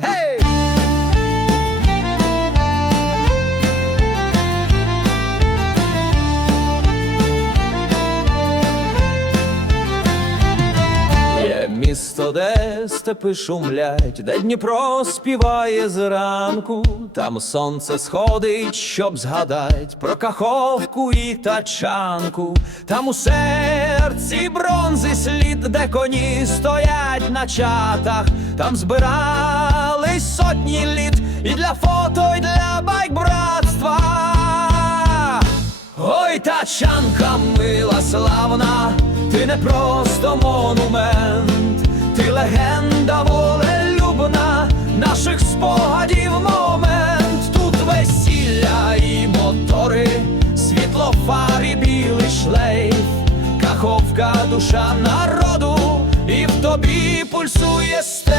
Hey! Місто, де степи шумлять, де Дніпро співає зранку, там сонце сходить, щоб згадать про каховку і тачанку, там у серці бронзи слід, де коні стоять на чатах, там збирались сотні літ і для фото, і для байк-братства. Ой, тачанка мила славна, ти не просто монумент, спогадів момент. Тут весілля і мотори, світло фарі, білий шлейф, каховка душа народу, і в тобі пульсує степ.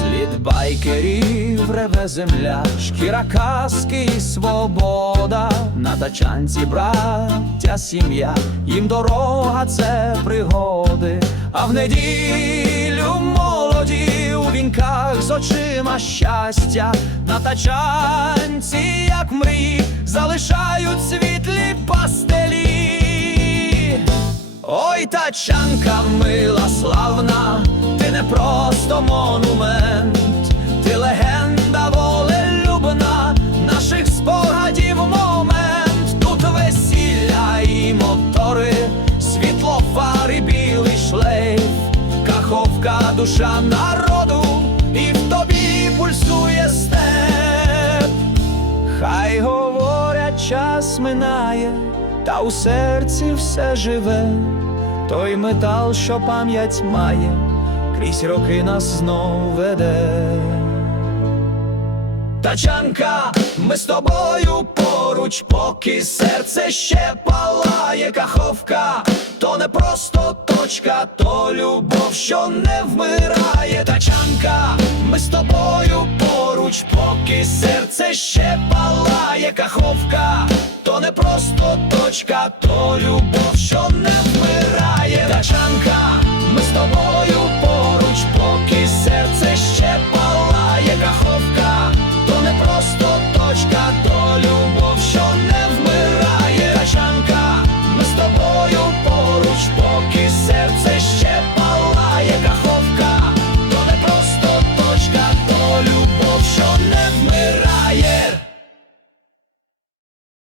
Слід байкерів реве земля, шкіра каски і свобода, на тачанці браття, сім'я, їм дорога це пригоди, а в неділю молоді у вінках з очима щастя, на тачанці, як мрії, залишають світлі пастелі. Ой, тачанка мила славна, ти не просто монумент, душа народу, і в тобі пульсує степ. Хай говорять, час минає, та у серці все живе, той метал, що пам'ять має, крізь роки нас знов веде. Тачанка, ми з тобою поруч, поки серце ще палає каховка, то не просто точка, то любов, що не вмирає. Тачанка, ми з тобою поруч, поки серце ще палає каховка, то не просто точка, то любов, що не вмирає. Тачанка, ми з тобою поруч,